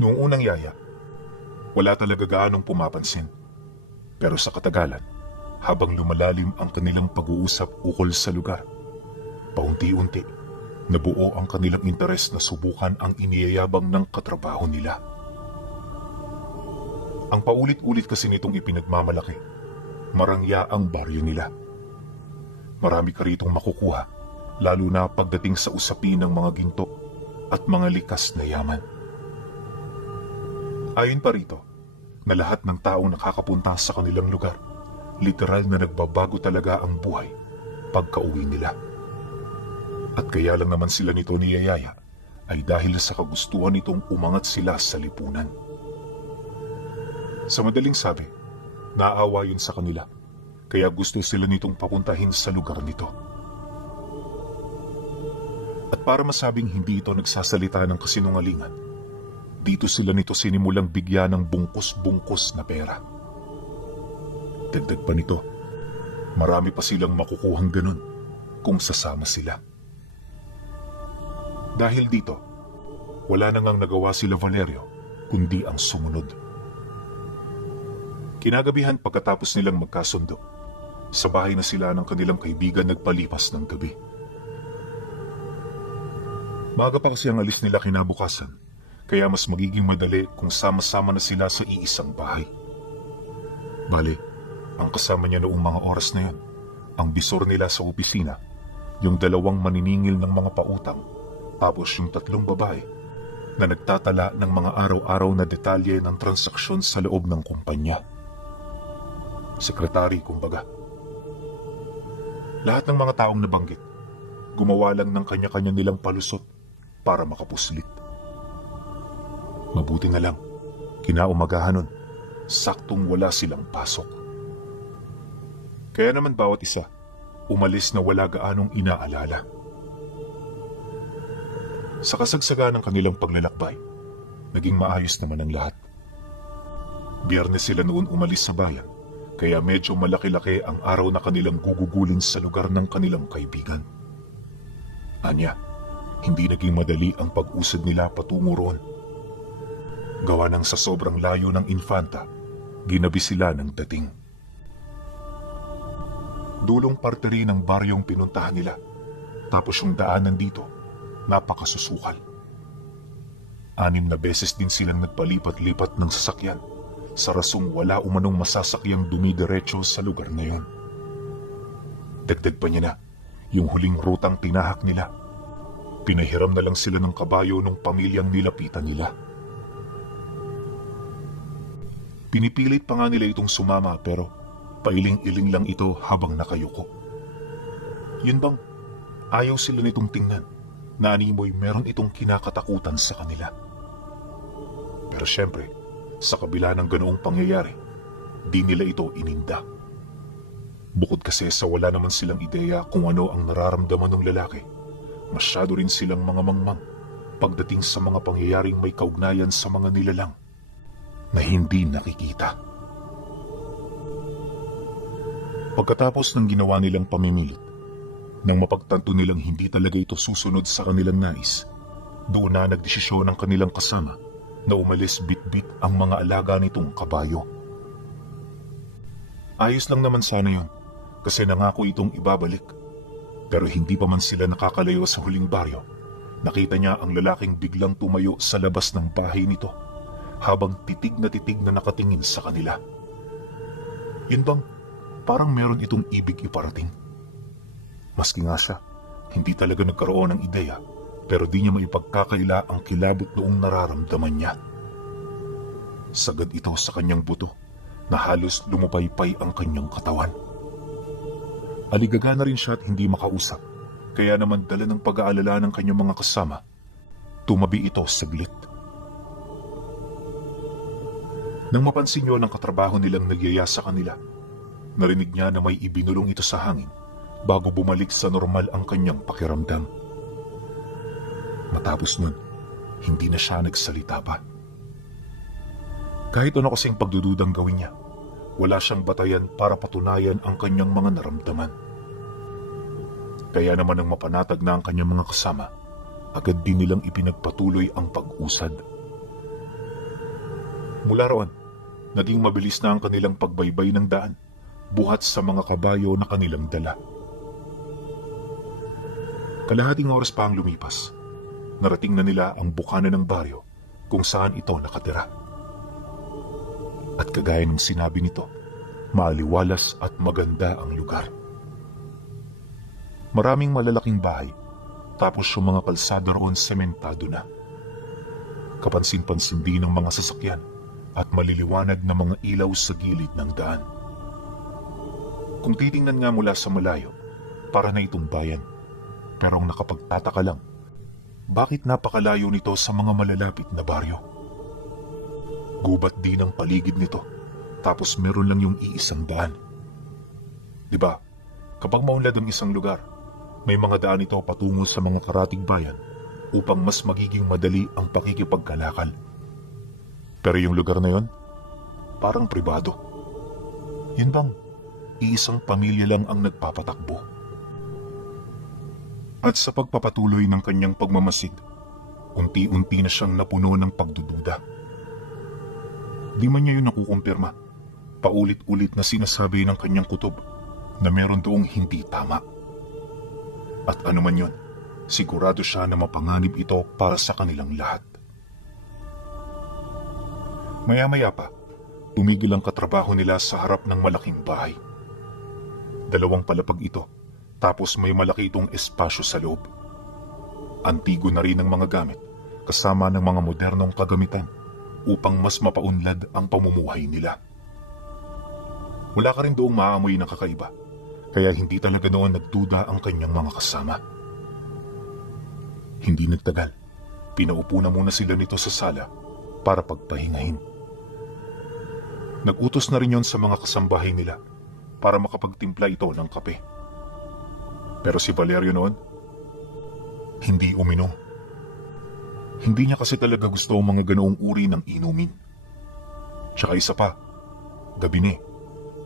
Noong unang yaya, wala talaga gaanong pumapansin. Pero sa katagalan, habang lumalalim ang kanilang pag-uusap ukol sa lugar, paunti-unti, nabuo ang kanilang interes na subukan ang iniyayabang ng katrabaho nila. Ang paulit-ulit kasi nitong ipinagmamalaki, marangya ang baryo nila. Marami ka ritong makukuha, lalo na pagdating sa usapin ng mga ginto at mga likas na yaman. Ayon pa rito, na lahat ng taong nakakapunta sa kanilang lugar, literal na nagbabago talaga ang buhay pagka-uwi nila. At kaya lang naman sila nito ni Yayaya ay dahil sa kagustuhan nitong umangat sila sa lipunan. Sa madaling sabi, naawa yun sa kanila, kaya gusto sila nitong papuntahin sa lugar nito. At para masabing hindi ito nagsasalita ng kasinungalingan, dito sila nito sinimulang bigyan ng bungkus-bungkus na pera. Dagdag pa nito, marami pa silang makukuhang ganun kung sasama sila. Dahil dito, wala na ngang nagawa sila Valerio kundi ang sumunod. Kinagabihan pagkatapos nilang magkasundo, sa bahay na sila ng kanilang kaibigan nagpalipas ng gabi. Maaga pa kasi ang alis nila kinabukasan, kaya mas magiging madali kung sama-sama na sila sa iisang bahay. Bale, ang kasama niya noong mga oras na yan, ang bisor nila sa opisina, yung 2 maniningil ng mga pautang, tapos yung 3 babae na nagtatala ng mga araw-araw na detalye ng transaksyon sa loob ng kumpanya. Sekretary, kumbaga. Lahat ng mga taong nabanggit, gumawa lang ng kanya-kanya nilang palusot para makapuslit. Mabuti na lang, kinaumagahan nun, saktong wala silang pasok. Kaya naman bawat isa, umalis na wala gaanong inaalala. Sa kasagsaga ng kanilang paglalakbay, naging maayos naman ang lahat. Biyernes sila noon umalis sa bayan, kaya medyo malaki-laki ang araw na kanilang gugugulin sa lugar ng kanilang kaibigan. Anya, hindi naging madali ang pag-usad nila patungo roon. Gawa ng sa sobrang layo ng Infanta, ginabi sila ng dating. Dulong parte rin ng baryong pinuntahan nila, tapos yung daanan dito, napakasusukal. 6 na beses din silang nagpalipat-lipat ng sasakyan, sa rasong wala umanong masasakyang dumidiretso sa lugar na yon. Dagdag pa niya na, yung huling rutang tinahak nila, pinahiram na lang sila ng kabayo ng pamilyang nilapitan nila. Pinipilit pa nga nila itong sumama pero pailing-iling lang ito habang nakayuko. Yun bang ayaw sila nitong tingnan na animoy meron itong kinakatakutan sa kanila. Pero syempre, sa kabila ng ganoong pangyayari, di nila ito ininda. Bukod kasi sa wala naman silang ideya kung ano ang nararamdaman ng lalaki, masyado rin silang mga mangmang pagdating sa mga pangyayaring may kaugnayan sa mga nilalang na hindi nakikita. Pagkatapos ng ginawa nilang pamimilit, nang mapagtanto nilang hindi talaga ito susunod sa kanilang nais, doon na nagdesisyon ng kanilang kasama na umalis bit-bit ang mga alaga nitong kabayo. Ayos lang naman sana yun, kasi nangako itong ibabalik. Pero hindi pa man sila nakakalayo sa huling baryo, nakita niya ang lalaking biglang tumayo sa labas ng bahay nito, habang titig na nakatingin sa kanila. Yun bang parang meron itong ibig iparating? Maski nga siya, hindi talaga nagkaroon ng ideya, pero di niya maipagkakaila ang kilabot noong nararamdaman niya. Sagad ito sa kanyang buto na halos lumupaypay ang kanyang katawan. Aligaga na rin siya at hindi makausap, kaya naman dala ng pag-aalala ng kanyang mga kasama, tumabi ito saglit. Nang mapansin niyo ng katrabaho nilang nagyaya sa kanila, narinig niya na may ibinulong ito sa hangin bago bumalik sa normal ang kanyang pakiramdam. Matapos nun, hindi na siya nagsalita pa. Kahit ano kasing pagdududang gawin niya, wala siyang batayan para patunayan ang kanyang mga naramdaman. Kaya naman nang mapanatag na ang kanyang mga kasama, agad din nilang ipinagpatuloy ang pag-usad. Mula roon, naging mabilis na ang kanilang pagbaybay ng daan, buhat sa mga kabayo na kanilang dala. Kalahating oras pa ang lumipas. Narating na nila ang bukana ng baryo kung saan ito nakatira. At kagaya ng sinabi nito, maaliwalas at maganda ang lugar. Maraming malalaking bahay, tapos yung mga kalsada roon sementado na. Kapansin-pansin din ng mga sasakyan at maliliwanag na mga ilaw sa gilid ng daan. Kung titingnan nga mula sa malayo, para na itong bayan. Pero ang nakapagtataka lang, bakit napakalayo nito sa mga malalapit na baryo? Gubat din ang paligid nito, tapos meron lang yung iisang daan. Diba, kapag maunlad ang isang lugar, may mga daan ito patungo sa mga karatig bayan upang mas magiging madali ang pakikipagkalakal. Pero yung lugar na yon, parang pribado. Yun bang, iisang pamilya lang ang nagpapatakbo. At sa pagpapatuloy ng kanyang pagmamasid, unti-unti na siyang napuno ng pagdududa. Di man niya yun nakukumpirma. Paulit-ulit na sinasabi ng kanyang kutob na meron doong hindi tama. At ano man yun, sigurado siya na mapanganib ito para sa kanilang lahat. Maya-maya pa, tumigil ang katrabaho nila sa harap ng malaking bahay. 2 palapag ito, tapos may malaki itong espasyo sa loob. Antigo na rin ang mga gamit, kasama ng mga modernong kagamitan upang mas mapaunlad ang pamumuhay nila. Wala ka rin doong maamoy ng kakaiba, kaya hindi talaga noon nagduda ang kanyang mga kasama. Hindi nagtagal, pinaupo na muna sila nito sa sala para pagpahingahin. Nag-utos na rin yon sa mga kasambahay nila para makapagtimpla ito ng kape. Pero si Valerio noon, hindi uminom. Hindi niya kasi talaga gusto ang mga ganoong uri ng inumin. Tsaka isa pa, gabi ni,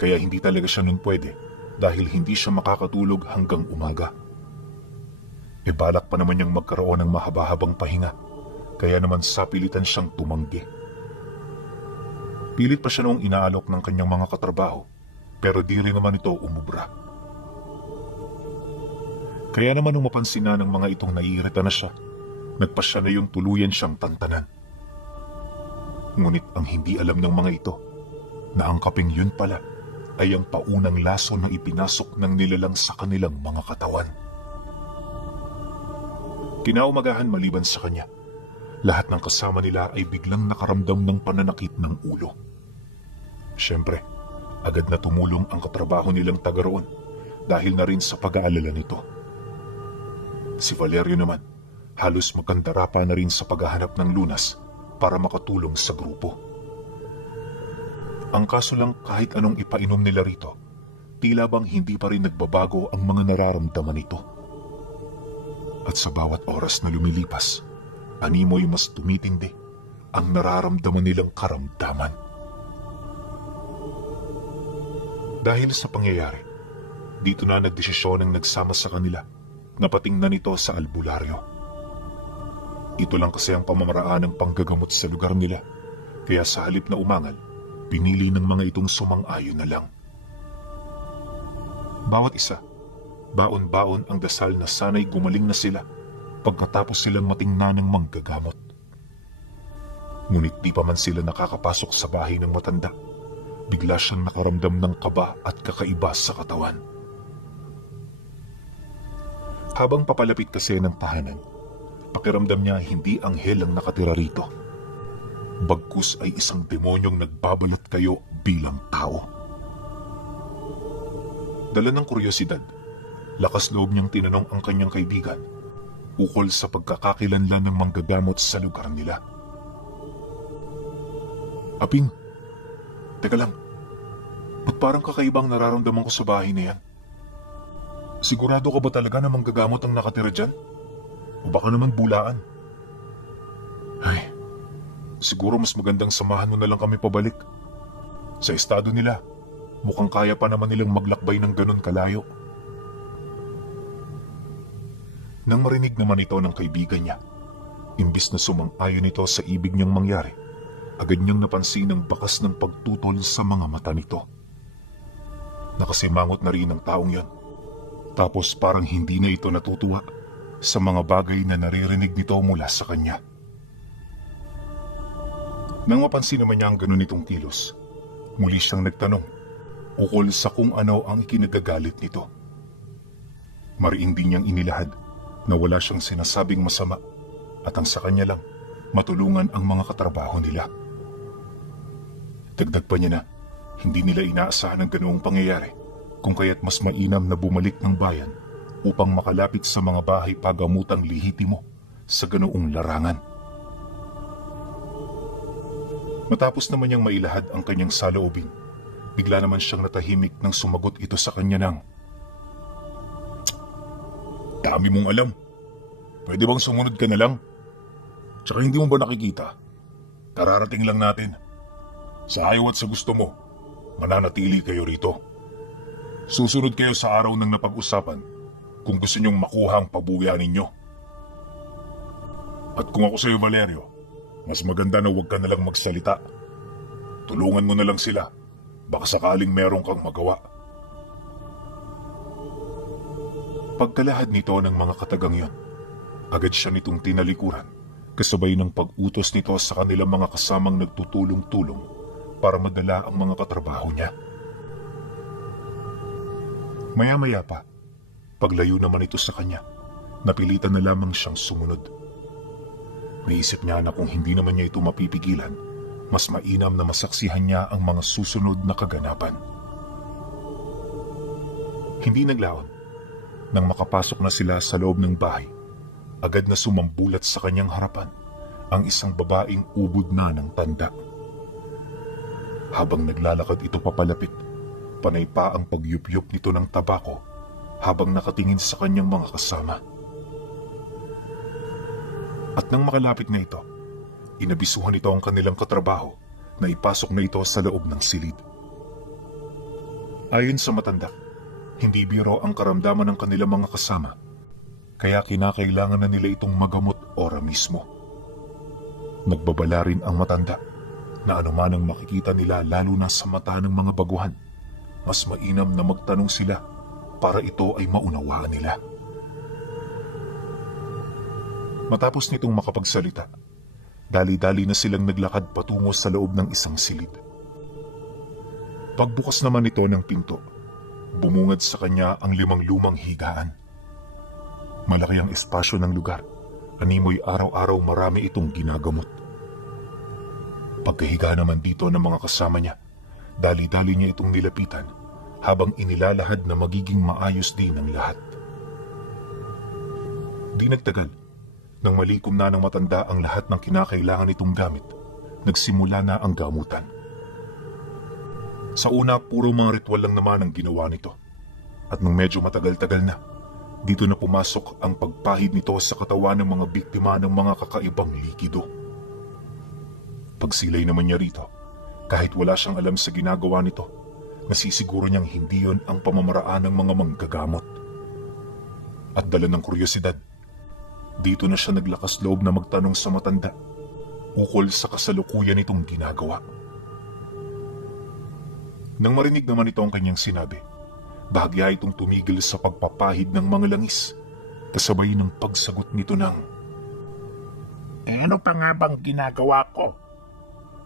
kaya hindi talaga siya nun pwede dahil hindi siya makakatulog hanggang umaga. E balak pa naman niyang magkaroon ng mahaba-habang pahinga, kaya naman sapilitan siyang tumanggi. Pilit pa siya noong inaalok ng kanyang mga katrabaho, pero di rin naman ito umubra. Kaya naman nung mapansin na ng mga itong naiirita na siya, nagpasya na yung tuluyan siyang tantanan. Ngunit ang hindi alam ng mga ito, na ang kapeng yun pala ay ang paunang laso na ipinasok ng nilalang sa kanilang mga katawan. Kinaumagahan maliban sa kanya, lahat ng kasama nila ay biglang nakaramdam ng pananakit ng ulo. Siyempre, agad na tumulong ang katrabaho nilang taga roon dahil na rin sa pag-aalala nito. Si Valerio naman, halos magkandara pa na rin sa paghahanap ng lunas para makatulong sa grupo. Ang kaso lang kahit anong ipainom nila rito, tila bang hindi pa rin nagbabago ang mga nararamdaman nito. At sa bawat oras na lumilipas, animoy mas tumitindi ang nararamdaman nilang karamdaman. Dahil sa pangyayari, dito na nagdesisyon ang nagsama sa kanila na patingnan ito sa albularyo. Ito lang kasi ang pamamaraan ng panggagamot sa lugar nila, kaya sa halip na umangal, pinili ng mga itong sumang-ayon na lang. Bawat isa, baon-baon ang dasal na sana'y gumaling na sila pagkatapos silang matingnan ng manggagamot. Ngunit di pa man sila nakakapasok sa bahay ng matanda, bigla siyang nakaramdam ng kaba at kakaiba sa katawan. Habang papalapit kasi ng tahanan, pakiramdam niya hindi anghel ang nakatira rito. Bagkus ay isang demonyong nagbabalat kayo bilang tao. Dala ng kuryosidad, lakas loob niyang tinanong ang kanyang kaibigan ukol sa pagkakakilanlan ng manggagamot sa lugar nila. Aping, teka lang, ba't parang kakaibang nararamdaman ko sa bahay na yan? Sigurado ka ba talaga na manggagamot ang nakatira dyan? O baka naman bulaan? Ay, siguro mas magandang samahan mo na lang kami pabalik. Sa estado nila, mukhang kaya pa naman nilang maglakbay ng ganun kalayo. Nang marinig naman ito ng kaibigan niya, imbis na sumang-ayon ito sa ibig niyang mangyari, agad niyang napansin ang bakas ng pagtutol sa mga mata nito. Nakasimangot na rin ang taong yon. Tapos parang hindi na ito natutuwa sa mga bagay na naririnig nito mula sa kanya. Nang mapansin naman niya ang ganun nitong kilos, muli siyang nagtanong ukol sa kung ano ang ikinagagalit nito. Mariin din niyang inilahad na wala siyang sinasabing masama at ang sa kanya lang matulungan ang mga katrabaho nila. Dagdag pa niya na hindi nila inaasahan ang ganoong pangyayari, kung kaya't mas mainam na bumalik ng bayan upang makalapit sa mga bahay pagamutang lehitimo sa ganoong larangan. Matapos naman niyang mailahad ang kanyang saloobin, bigla naman siyang natahimik nang sumagot ito sa kanya ng, "Dami mong alam. Pwede bang sumunod ka na lang? Tsaka hindi mo ba nakikita? Kararating lang natin. Sa ayaw at sa gusto mo, mananatili kayo rito. Susunod kayo sa araw ng napag-usapan kung gusto niyong makuha ang pabuya ninyo. At kung ako sa iyo, Valerio, mas maganda na huwag ka na lang magsalita. Tulungan mo na lang sila. Baka sakaling meron kang magawa." Pagkalahad nito ng mga katagang yon, agad siya nitong tinalikuran, kasabay ng pag-utos nito sa kanilang mga kasamang nagtutulong-tulong para madala ang mga katrabaho niya. Maya-maya pa, paglayo naman ito sa kanya, napilitan na lamang siyang sumunod. Naisip niya na kung hindi naman niya ito mapipigilan, mas mainam na masaksihan niya ang mga susunod na kaganapan. Hindi naglaon. Nang makapasok na sila sa loob ng bahay, agad na sumambulat sa kanyang harapan ang isang babaeng ubod na ng tanda. Habang naglalakad ito papalapit, panay pa ang pagyup-yup nito ng tabako habang nakatingin sa kanyang mga kasama. At nang makalapit na ito, inabisuhan nito ang kanilang katrabaho na ipasok na ito sa loob ng silid. Ayon sa matanda, hindi biro ang karamdaman ng kanilang mga kasama, kaya kinakailangan na nila itong magamot ora mismo. Nagbabala rin ang matanda na anuman ang makikita nila lalo na sa mata ng mga baguhan, mas mainam na magtanong sila para ito ay maunawaan nila. Matapos nitong makapagsalita, dali-dali na silang naglakad patungo sa loob ng isang silid. Pagbukas naman ito ng pinto, bumungad sa kanya ang 5 lumang higaan. Malaki ang espasyo ng lugar, animoy araw-araw marami itong ginagamot. Pagkahiga naman dito ng mga kasama niya, dali-dali niya itong nilapitan habang inilalahad na magiging maayos din ang lahat. Di nagtagal, nang malikom na ng matanda ang lahat ng kinakailangan itong gamit, nagsimula na ang gamutan. Sa una, puro mga ritual lang naman ang ginawa nito. At nung medyo matagal-tagal na, dito na pumasok ang pagpahid nito sa katawan ng mga biktima ng mga kakaibang likido. Pagsilay naman niya rito, kahit wala siyang alam sa ginagawa nito, nasisiguro niyang hindi yon ang pamamaraan ng mga manggagamot. At dala ng kuryosidad, dito na siya naglakas loob na magtanong sa matanda ukol sa kasalukuyan nitong ginagawa. Nang marinig naman ito ang kanyang sinabi, bahagya itong tumigil sa pagpapahid ng mga langis, kasabay ng pagsagot nito ng, ano pa nga bang ginagawa ko?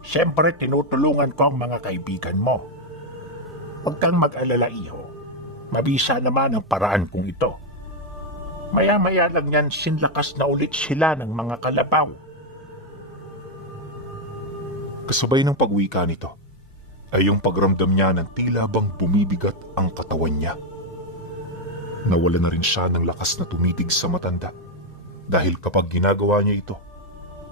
Siyempre tinutulungan ko ang mga kaibigan mo. Huwag kang mag-alala, iho. Mabisa naman ang paraan kong ito. Maya-maya lang yan sinlakas na ulit sila ng mga kalabaw. Kasabay ng pagwika nito, ay yung pagramdam niya ng tila bang bumibigat ang katawan niya. Nawala na rin siya ng lakas na tumitig sa matanda dahil kapag ginagawa niya ito,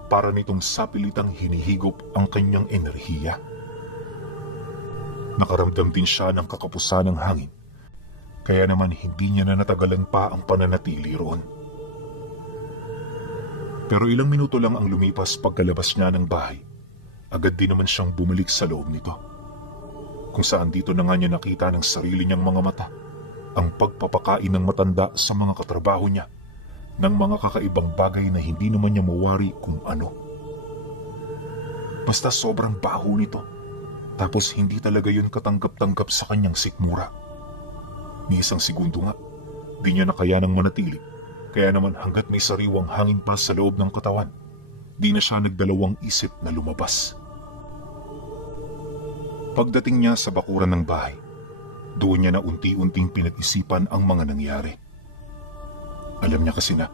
para nitong sapilitang hinihigop ang kanyang enerhiya. Nakaramdam din siya ng kakapusan ng hangin, kaya naman hindi niya na natagalan pa ang pananatili roon. Pero ilang minuto lang ang lumipas pagkalabas niya ng bahay, agad din naman siyang bumalik sa loob nito. Kung saan dito na nga niya nakita ng sarili niyang mga mata ang pagpapakain ng matanda sa mga katrabaho niya ng mga kakaibang bagay na hindi naman niya mawari kung ano. Basta sobrang baho nito. Tapos hindi talaga yun katanggap-tanggap sa kanyang sikmura. Ni isang segundo nga, di niya na kayanang manatili. Kaya naman hanggat may sariwang hangin pa sa loob ng katawan, di na siya nagdalawang isip na lumabas. Pagdating niya sa bakuran ng bahay, doon niya na unti-unting pinag-isipan ang mga nangyari. Alam niya kasi na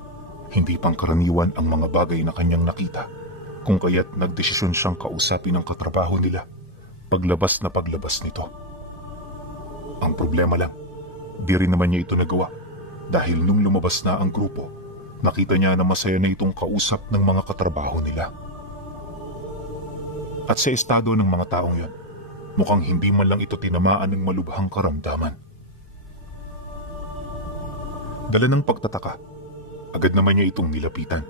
hindi pangkaraniwan ang mga bagay na kanyang nakita, kung kaya't nagdesisyon siyang kausapin ang katrabaho nila paglabas na paglabas nito. Ang problema lang, di rin naman niya ito nagawa dahil nung lumabas na ang grupo, nakita niya na masaya na itong kausap ng mga katrabaho nila. At sa estado ng mga taong yon, mukhang hindi man lang ito tinamaan ng malubhang karamdaman. Dala ng pagtataka, agad naman niya itong nilapitan.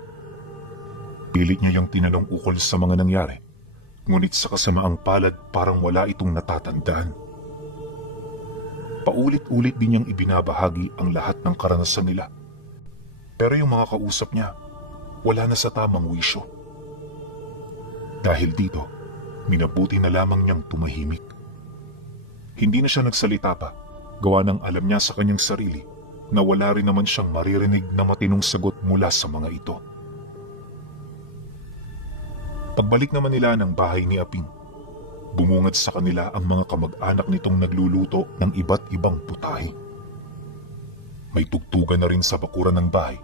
Pilit niya yung tinanong ukol sa mga nangyari, ngunit sa kasamaang palad parang wala itong natatandaan. Paulit-ulit din niyang ibinabahagi ang lahat ng karanasan nila. Pero yung mga kausap niya, wala na sa tamang wisyo. Dahil dito, minabuti na lamang niyang tumahimik. Hindi na siya nagsalita pa, gawa ng alam niya sa kanyang sarili na wala rin naman siyang maririnig na matinong sagot mula sa mga ito. Pagbalik naman nila ng bahay ni Aping, bumungad sa kanila ang mga kamag-anak nitong nagluluto ng iba't ibang putahe. May tugtugan na rin sa bakuran ng bahay,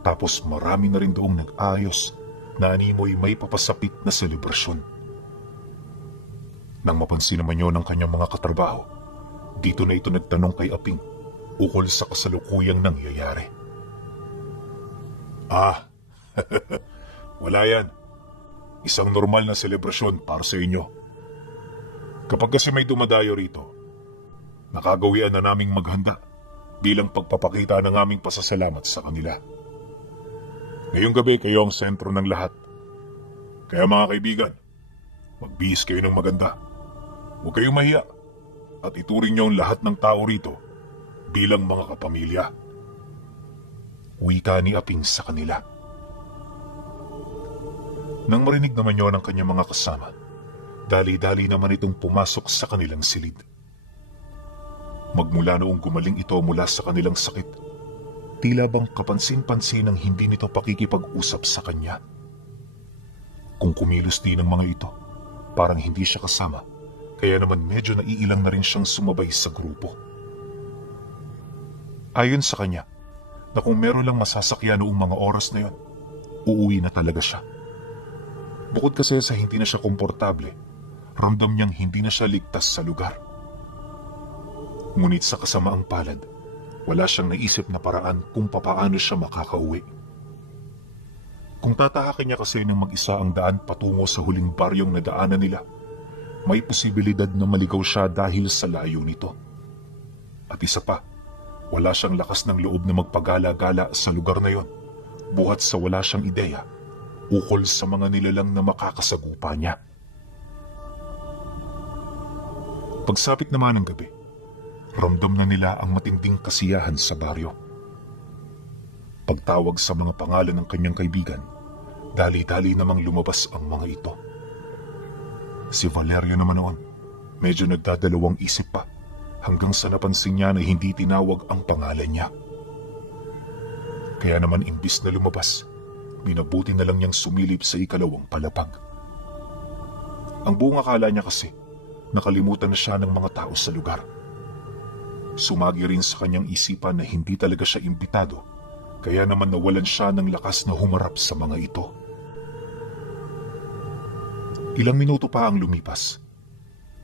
tapos marami na rin doong nag-ayos na animoy may papasapit na selebrasyon. Nang mapansin naman yun ng kanyang mga katrabaho, dito na ito nagtanong kay Aping ukol sa kasalukuyang nangyayari. Wala yan. Isang normal na selebrasyon para sa inyo. Kapag kasi may dumadayo rito, nakagawian na naming maghanda bilang pagpapakita ng aming pasasalamat sa kanila. Ngayong gabi kayo ang sentro ng lahat. Kaya mga kaibigan, magbihis kayo ng maganda. Huwag kayong mahiya at ituring niyo ang lahat ng tao rito bilang mga kapamilya. Wika ni Aping sa kanila. Nang marinig naman yun ang kanyang mga kasama, dali-dali naman itong pumasok sa kanilang silid. Magmula noong gumaling ito mula sa kanilang sakit, tila bang kapansin-pansin ang hindi nito pakikipag-usap sa kanya. Kung kumilos din ang mga ito, parang hindi siya kasama, kaya naman medyo naiilang na rin siyang sumabay sa grupo. Ayon sa kanya, na kung meron lang masasakyan noong mga oras na yon, uuwi na talaga siya. Bukod kasi sa hindi na siya komportable, ramdam niyang hindi na siya ligtas sa lugar. Ngunit sa kasamaang palad, wala siyang naisip na paraan kung papaano siya makakauwi. Kung tatahakin niya kasi ng mag-isa ang daan patungo sa huling baryong nadaanan nila, may posibilidad na maligaw siya dahil sa layo nito. At isa pa, wala siyang lakas ng loob na magpagala-gala sa lugar na yon, buhat sa wala siyang ideya ukol sa mga nilalang na makakasagupa niya. Pagsapit naman ng gabi, ramdam na nila ang matinding kasiyahan sa baryo. Pagtawag sa mga pangalan ng kanyang kaibigan, dali-dali namang lumabas ang mga ito. Si Valerio naman noon, medyo nagdadalawang isip pa hanggang sa napansin niya na hindi tinawag ang pangalan niya. Kaya naman imbis na lumabas, minabuti na lang niyang sumilip sa ikalawang palapag. Ang buong akala niya kasi, nakalimutan na siya ng mga tao sa lugar. Sumagi rin sa kanyang isipan na hindi talaga siya imbitado, kaya naman nawalan siya ng lakas na humarap sa mga ito. Ilang minuto pa ang lumipas.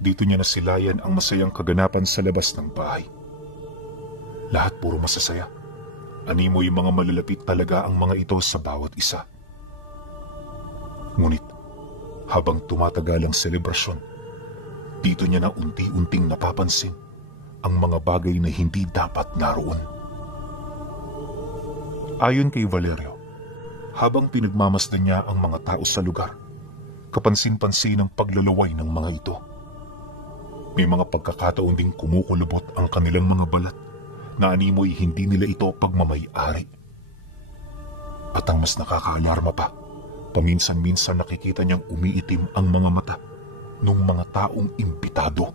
Dito niya nasilayan ang masayang kaganapan sa labas ng bahay. Lahat puro masasaya. Animoy mga malalapit talaga ang mga ito sa bawat isa. Ngunit, habang tumatagal ang selebrasyon, dito niya na unti-unting napapansin ang mga bagay na hindi dapat naroon. Ayon kay Valerio, habang pinagmamasdan niya ang mga tao sa lugar, kapansin-pansin ang paglalaway ng mga ito. May mga pagkakataon ding kumukulubot ang kanilang mga balat na animoy hindi nila ito pagmamay-ari. At ang mas nakakaalarma pa, Paminsan-minsan nakikita niyang umiitim ang mga mata ng mga taong imbitado.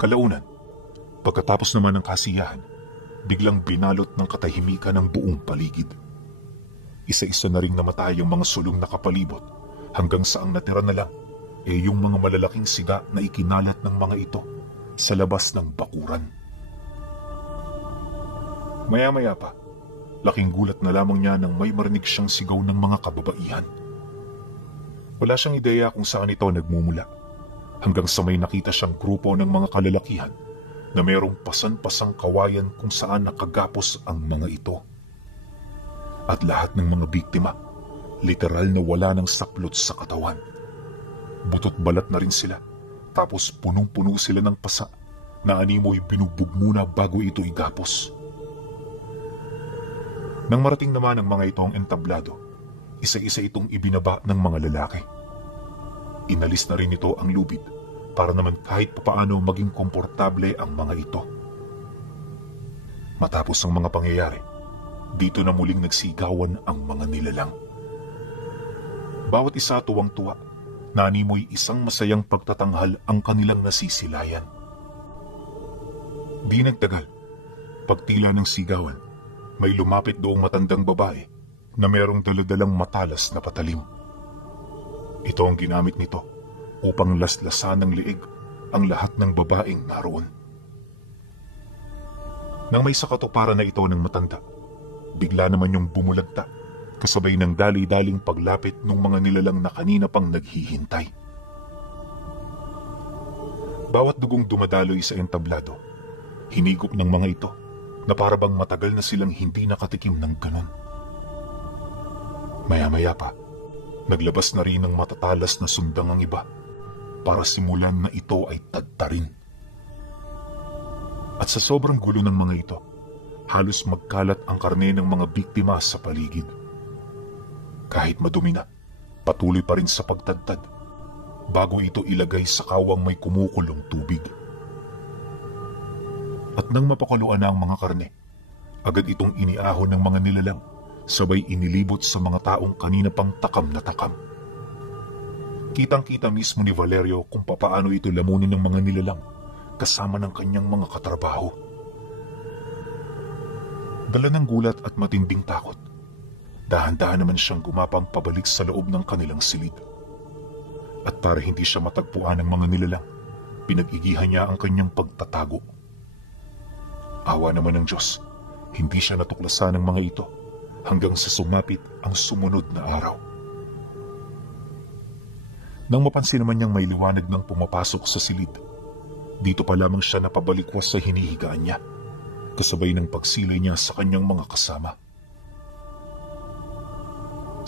Kalaunan, pagkatapos naman ng kasiyahan, biglang binalot ng katahimikan ang buong paligid. Isa-isa na ring namatay ang mga sulong nakapalibot hanggang sa ang natira na lang yung mga malalaking siga na ikinalat ng mga ito sa labas ng bakuran. Maya-maya pa, laking gulat na lamang niya nang may marinig siyang sigaw ng mga kababaihan. Wala siyang ideya kung saan ito nagmumula, hanggang sa may nakita siyang grupo ng mga kalalakihan na mayroong pasan-pasang kawayan kung saan nakagapos ang mga ito. At lahat ng mga biktima, literal na wala ng saklot sa katawan. Butot balat na rin sila, tapos punong-puno sila ng pasa na animoy binugbog muna bago ito igapos. Nang marating naman ang mga ito ang entablado, isa-isa itong ibinaba ng mga lalaki. Inalis na rin ito ang lubid para naman kahit papaano maging komportable ang mga ito. Matapos ang mga pangyayari, dito na muling nagsigawan ang mga nilalang. Bawat isa tuwang-tuwa, nanimoy isang masayang pagtatanghal ang kanilang nasisilayan. Di nagtagal, pagtila ng sigawan, may lumapit doong matandang babae na merong daladalang matalas na patalim. Ito ang ginamit nito upang laslasan ng liig ang lahat ng babaeng naroon. Nang may sakatuparan na ito ng matanda, bigla naman yung bumulagta kasabay ng dali-daling paglapit ng mga nilalang na kanina pang naghihintay. Bawat dugong dumadaloy sa entablado, hinigop ng mga ito na parabang matagal na silang hindi nakatikim ng ganon. Maya-maya pa, naglabas na rin ng matatalas na sundang ang iba para simulan na ito ay tadtarin. At sa sobrang gulo ng mga ito, halos magkalat ang karne ng mga biktima sa paligid. Kahit madumi na, patuloy pa rin sa pagtadtad bago ito ilagay sa kawang may kumukulong tubig. At nang mapakuluan na ang mga karne, agad itong iniahon ng mga nilalang, sabay inilibot sa mga taong kanina pang takam na takam. Kitang-kita mismo ni Valerio kung papaano ito lamunin ng mga nilalang kasama ng kanyang mga katrabaho. Dala ng gulat at matinding takot, dahan-dahan naman siyang gumapang pabalik sa loob ng kanilang silid. At para hindi siya matagpuan ng mga nilalang, pinag-igihan niya ang kanyang pagtatago. Awa naman ng Diyos, hindi siya natuklasan ng mga ito hanggang sa sumapit ang sumunod na araw. Nang mapansin naman niyang may liwanag ng pumapasok sa silid, dito pa lamang siya napabalikwas sa hinihigaan niya, kasabay ng pagsilay niya sa kanyang mga kasama.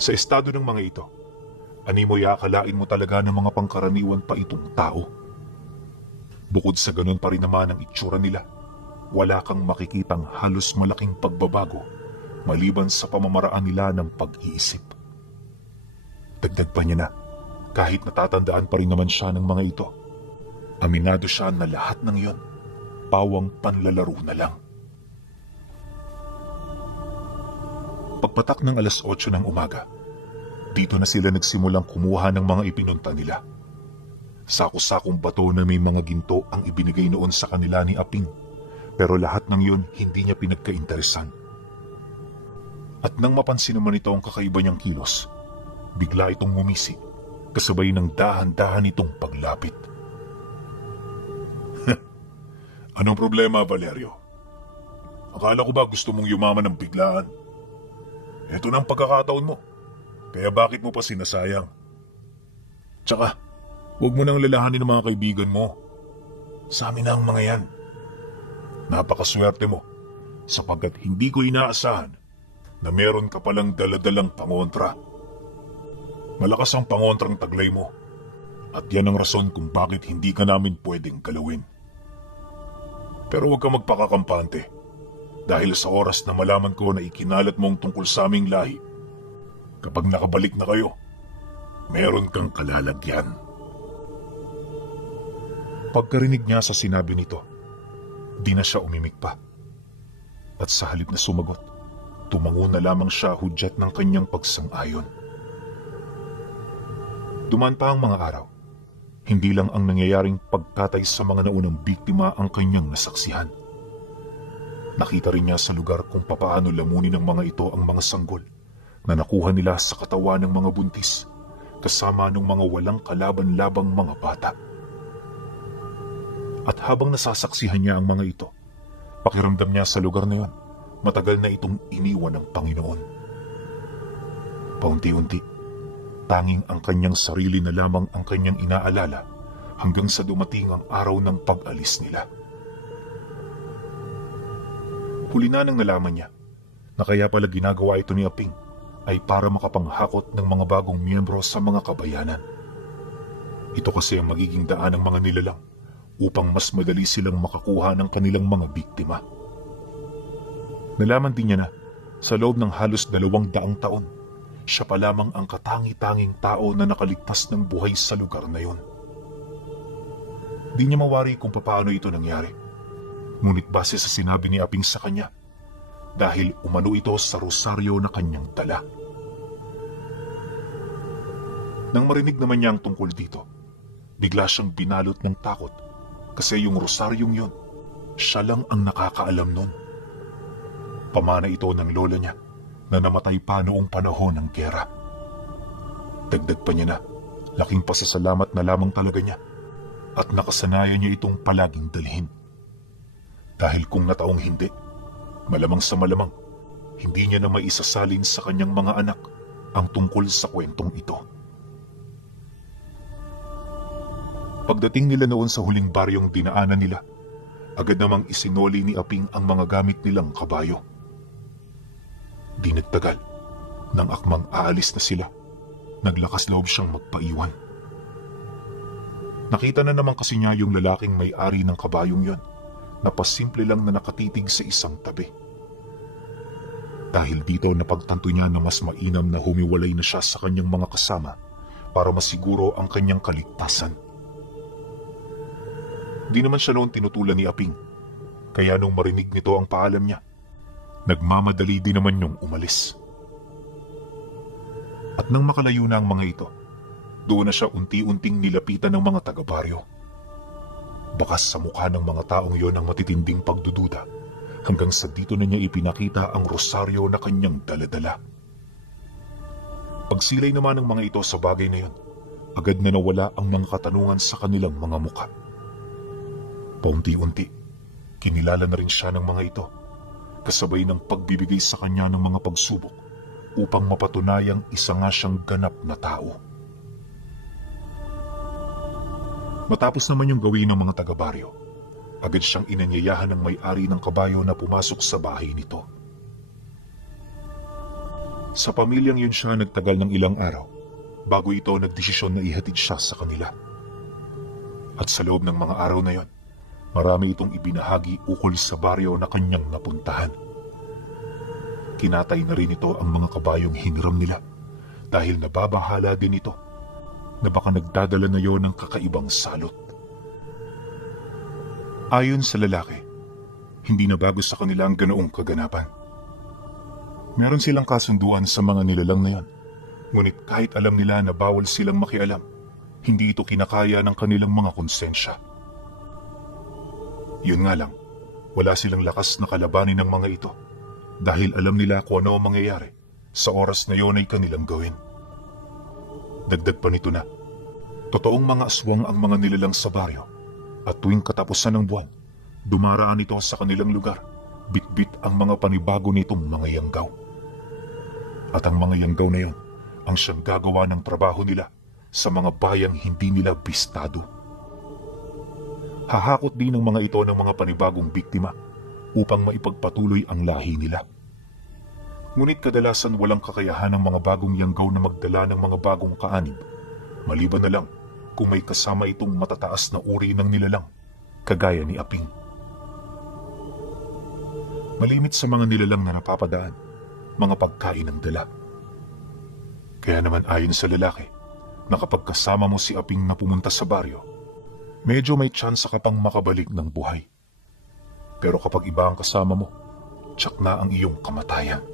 Sa estado ng mga ito, animoy akalain mo talaga ng mga pangkaraniwan pa itong tao. Bukod sa ganun pa rin naman ang itsura nila, wala kang makikitang halos malaking pagbabago maliban sa pamamaraan nila ng pag-iisip. Dagdag pa niya na, kahit natatandaan pa rin naman siya ng mga ito, aminado siya na lahat ng iyon, pawang panlalaro na lang. Pagpatak ng 8:00 ng umaga, dito na sila nagsimulang kumuha ng mga ipinunta nila. Sako-sakong bato na may mga ginto ang ibinigay noon sa kanila ni Aping, pero lahat ng iyon hindi niya pinagkainteresan. At nang mapansin naman ito ang kakaiba niyang kilos, bigla itong ngumisi, kasabay ng dahan-dahan itong paglapit. Anong problema, Valerio? Akala ko ba gusto mong yumaman ng biglaan? Ito na ang pagkakataon mo, kaya bakit mo pa sinasayang? Tsaka, huwag mo nang lalahanin ng mga kaibigan mo. Sa amin na ang mga yan. Napakaswerte mo, sapagkat hindi ko inaasahan na meron ka palang daladalang pangontra. Malakas ang pangontrang taglay mo, at yan ang rason kung bakit hindi ka namin pwedeng galawin. Pero huwag ka magpakakampante, dahil sa oras na malaman ko na ikinalat mong tungkol sa aming lahi, kapag nakabalik na kayo, meron kang kalalagyan. Pagkarinig niya sa sinabi nito, di na siya umimik pa. At sa halip na sumagot, tumango na lamang siya hudyat ng kanyang pagsang-ayon. Dumaan pa ang mga araw. Hindi lang ang nangyayaring pagkatay sa mga naunang biktima ang kanyang nasaksihan. Nakita rin niya sa lugar kung papaano lamunin ng mga ito ang mga sanggol na nakuha nila sa katawan ng mga buntis kasama ng mga walang kalaban-labang mga bata. At habang nasasaksihan niya ang mga ito, pakiramdam niya sa lugar na yon, matagal na itong iniwan ng Panginoon. Paunti-unti, tanging ang kanyang sarili na lamang ang kanyang inaalala hanggang sa dumating ang araw ng pag-alis nila. Huli na nang nalaman niya na kaya pala ginagawa ito ni Aping ay para makapanghakot ng mga bagong miyembro sa mga kabayanan. Ito kasi ang magiging daan ng mga nilalang upang mas madali silang makakuha ng kanilang mga biktima. Nalaman din niya na sa loob ng halos 200 taon, siya pa lamang ang katangi-tanging tao na nakaligtas ng buhay sa lugar na yon. Di niya mawari kung paano ito nangyari. Ngunit base sa sinabi ni Aping sa kanya, dahil umano ito sa rosaryo na kanyang dala. Nang marinig naman niya ang tungkol dito, bigla siyang binalot ng takot kasi yung rosaryong yon, siya lang ang nakakaalam nun. Pamana ito ng lola niya na namatay pa noong panahon ng gera. Dagdag pa niya na laking pasasalamat na lamang talaga niya at nakasanayan niya itong palaging dalhin. Dahil kung nataong hindi, malamang sa malamang, hindi niya na maisasalin sa kanyang mga anak ang tungkol sa kwentong ito. Pagdating nila noon sa huling baryong dinaanan nila, agad namang isinoli ni Aping ang mga gamit nilang kabayo. Di nagtagal, nang akmang aalis na sila, naglakas loob siyang magpaiwan. Nakita na naman kasi niya yung lalaking may-ari ng kabayong yon, na pasimple lang na nakatitig sa isang tabi. Dahil dito napagtanto niya na mas mainam na humiwalay na siya sa kanyang mga kasama para masiguro ang kanyang kaligtasan. Di naman siya noon tinutulan ni Aping, kaya nung marinig nito ang paalam niya, nagmamadali din naman niyong umalis. At nang makalayo na ang mga ito, doon na siya unti-unting nilapitan ng mga taga-baryo. Bakas sa mukha ng mga taong yon ang matitinding pagdududa hanggang sa dito na niya ipinakita ang rosaryo na kanyang daladala. Pagsilay naman ng mga ito sa bagay na yon, agad na nawala ang mga katanungan sa kanilang mga mukha. Paunti-unti, kinilala na rin siya ng mga ito, kasabay ng pagbibigay sa kanya ng mga pagsubok upang mapatunayang isa nga siyang ganap na tao. Matapos naman yung gawin ng mga taga-baryo, agad siyang inanyayahan ng may-ari ng kabayo na pumasok sa bahay nito. Sa pamilyang yun siya nagtagal ng ilang araw bago ito nagdesisyon na ihatid siya sa kanila. At sa loob ng mga araw na yon, marami itong ibinahagi ukol sa baryo na kanyang napuntahan. Kinatay na rin ito ang mga kabayong hiniram nila dahil nababahala din ito na baka nagdadala na yon ng kakaibang salot. Ayon sa lalaki, hindi na bago sa kanila ang ganoong kaganapan. Meron silang kasunduan sa mga nilalang na yan, ngunit kahit alam nila na bawal silang makialam, hindi ito kinakaya ng kanilang mga konsensya. Yun nga lang, wala silang lakas na kalabanin ng mga ito dahil alam nila kung ano ang mangyayari sa oras na yon ay kanilang gawin. Dagdag pa nito na, totoong mga aswang ang mga nilalang sa baryo at tuwing katapusan ng buwan, dumaraan ito sa kanilang lugar, bit-bit ang mga panibago nitong mga yanggaw. At ang mga yanggaw na yon ang siyang gagawa ng trabaho nila sa mga bayang hindi nila bistado. Hahakot din ng mga ito ng mga panibagong biktima upang maipagpatuloy ang lahi nila. Ngunit kadalasan walang kakayahan ng mga bagong yanggaw na magdala ng mga bagong kaanib, maliban na lang kung may kasama itong matataas na uri ng nilalang, kagaya ni Aping. Malimit sa mga nilalang na napapadaan, mga pagkain ang dala. Kaya naman ayon sa lalaki, na kapag kasama mo si Aping na pumunta sa baryo, medyo may tsansa ka pang makabalik ng buhay. Pero kapag iba ang kasama mo, tiyak na ang iyong kamatayan.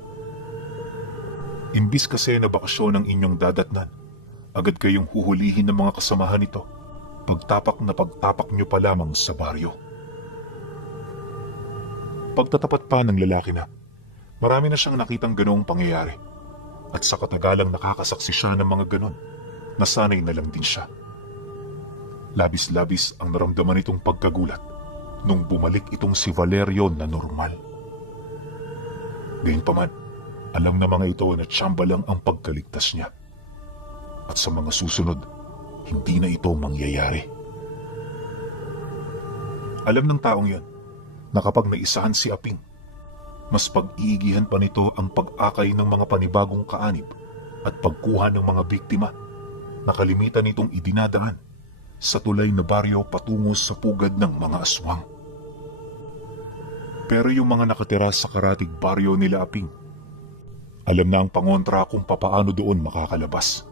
Imbis kasi na bakasyon ang inyong dadatnan, agad kayong huhulihin ng mga kasamahan nito. Pagtapak na pagtapak nyo pa lamang sa baryo. Pagtatapat pa ng lalaki na, marami na siyang nakitang ganoong pangyayari. At sa katagalang nakakasaksi siya ng mga ganon, nasanay na lang din siya. Labis-labis ang naramdaman nitong pagkagulat nung bumalik itong si Valerio na normal. Gayunpaman, alam na mga ito na tsamba lang ang pagkaligtas niya. At sa mga susunod, hindi na ito mangyayari. Alam ng taong yan na kapag naisahan si Aping, mas pag-iigihan pa nito ang pag-akay ng mga panibagong kaanib at pagkuha ng mga biktima na kalimitan nitong idinadaan sa tulay na baryo patungo sa pugad ng mga aswang. Pero yung mga nakatira sa karatig baryo nila Aping, alam na ang pangontra kung papaano doon makakalabas.